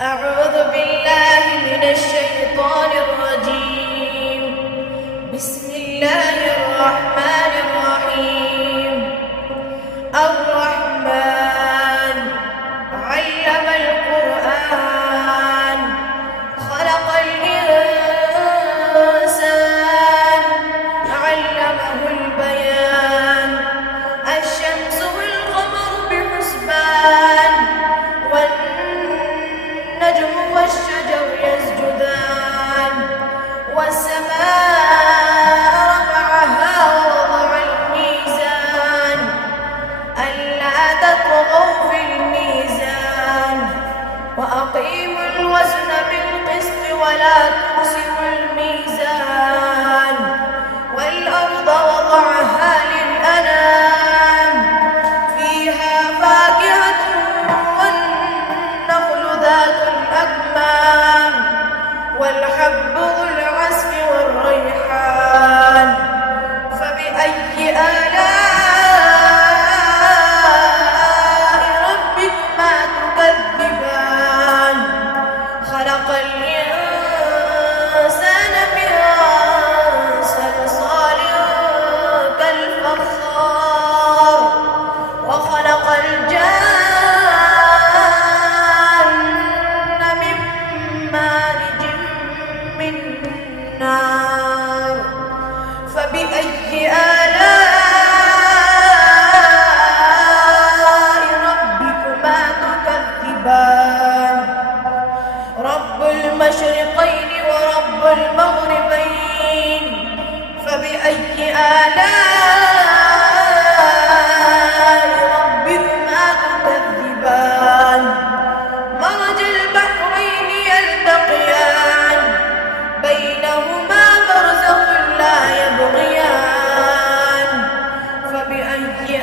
أعوذ بالله من الشيطان الرجيم. بسم الله الرحمن الرحيم. الرحمن علم القرآن خلق الإنسان علمه البيان. الشمس والقمر بحسبان والنجم والشجر يسجدان والسماء رفعها ووضع الميزان ألا تطغوا في الميزان وأقيموا الوزن بالقسط ولا تخسروا الميزان والأرض وضعها للأنام فيها فاكهة والنخل ذات الأكمام والحب ذو العصف والريحان فبأي آلاء ربكما تكذبان. خلق الإنسان من صلصال كالفخار وخلق الجان من مارج من نار فبأي آلاء ربكما تكذبان. رب المشرقين ورب المغربين فبأي آلاء ربكما تكذبان. مرج البحرين يلتقيان بينهما برزخ لا يبغيان فبأي آلاء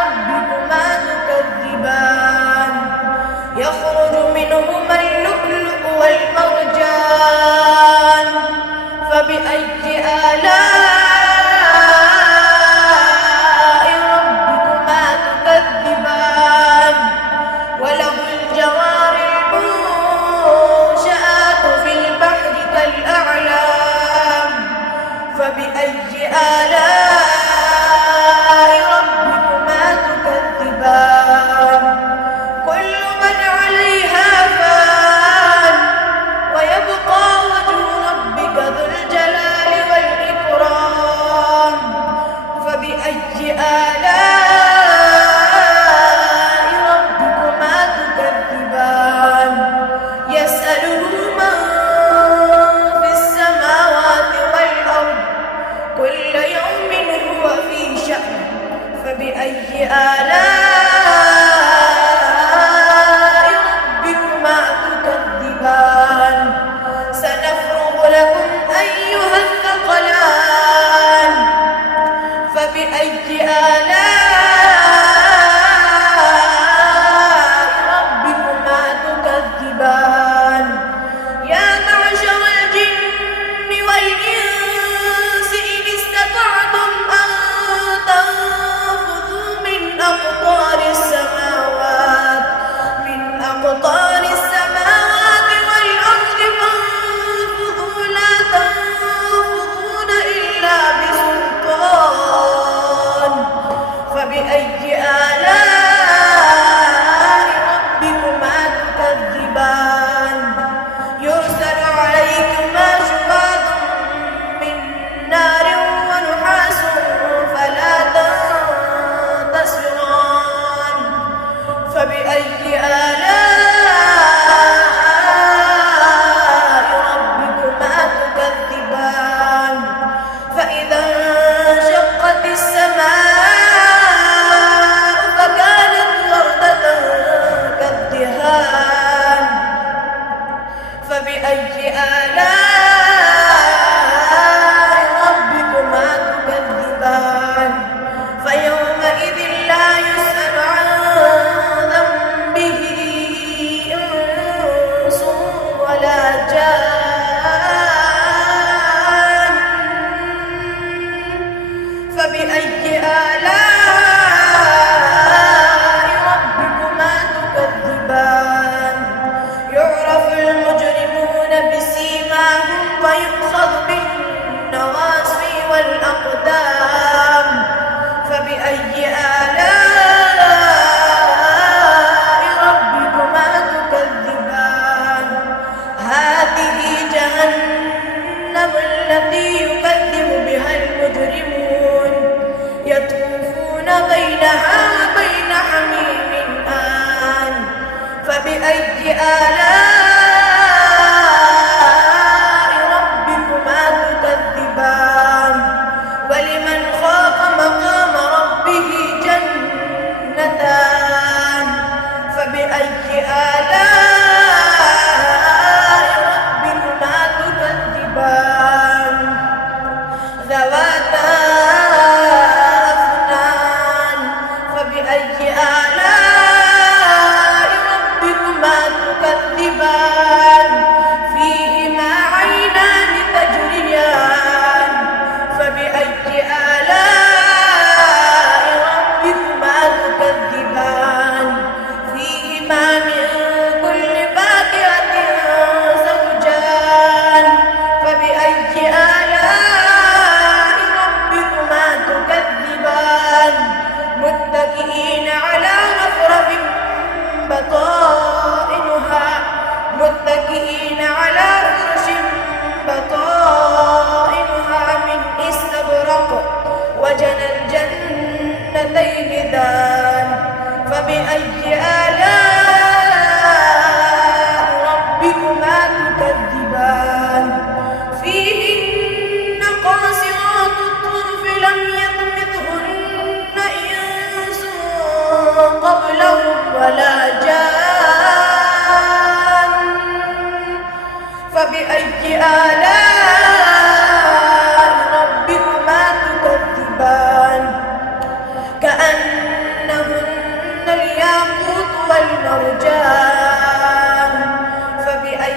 ربكما تكذبان. يخرج منهما اللؤلؤ والمرجان فبأي آلاء ربكما تكذبان. وله الجوار المنشآت في البحر كالأعلام فبأي آلاء ربكما تكذبان. كل من عليها فان ويبقى وجه ربك ذو الجلال والإكرام فبأي آلاء ربكما تكذبان. يسأله من في السماوات والأرض كل يوم هو في شأن فبأي آلاء ربكما تكذبان. سنفرغ لكم أيها الثقلان فبأي آلاء ربكما تكذبان. يا معشر الجن والإنس إن استطعتم أن تنفذوا من أقطار آلاء ربكما تكذبان ولمن خاف مقام ربه جنتان فبأي آلاء ربكما تكذبان ذواتا أفنان فبأي آلاء ربكما تكذبان فيهما عينان تجريان فبأي آلاء ربكما تكذبان فيهما من كل فاكهة زوجان فبأي آلاء ربكما تكذبان متكئين على رفرف متكئين على فرش بطائنها من استبرق وجنى الجنتين دان فبأي آلاء ربكما تكذبان فيهن قاصرات الطرف لم يطمثهن إنس قبلهم ولا جان فبأي آلاء ربكما تكذبان كأنهن الياقوت والمرجان فبأي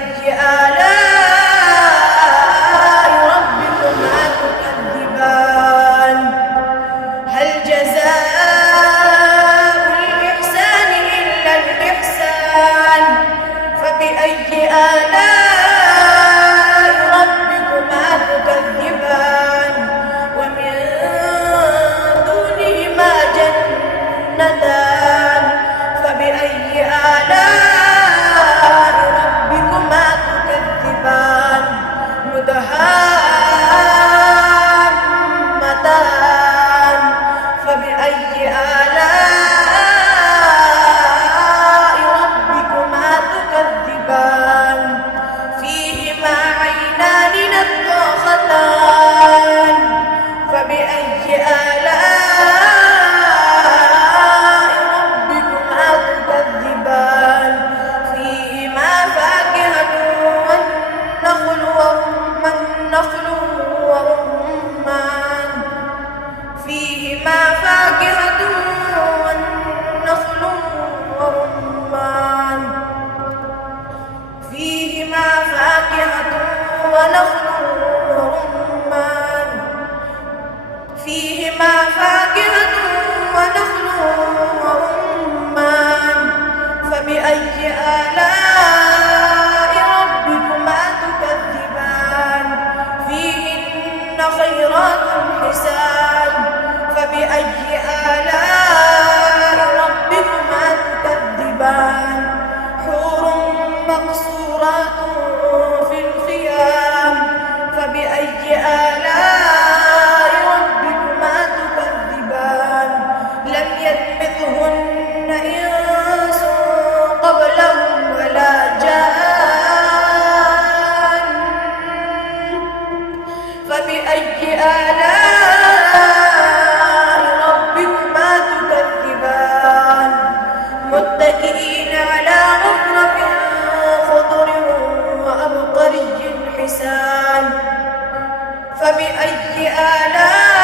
آلاء ربكما تكذبان هل جزاء الإحسان إلا الإحسان فبأي آلاء ربكما تكذبان ومن دونهما جنتان فبأي آلاء ربكما تكذبان مدهامتان فبأي آلاء ربكما تكذبان فيهما عينان نضاختان فبأي آلاء ربكما تكذبان فيهما فاكهة والنخل ورمان فيهما فاكهة والنخل ورمان فيهما فاكهة ونخل ورمان فيهما فاكهة ونخل ورمان فبأي آلاء ربكما تكذبان فيهن خيرات حسان فبأي آلاء ربكما تكذبان حور مقصورات في الخيام فبأي آلاء ربكما تكذبان لم يلمثهن إنس قبلهم ولا جان فبأي آلاء ربكما تكذبان متكئين على رفرف خضر وأبقري حسان فبأي آلاء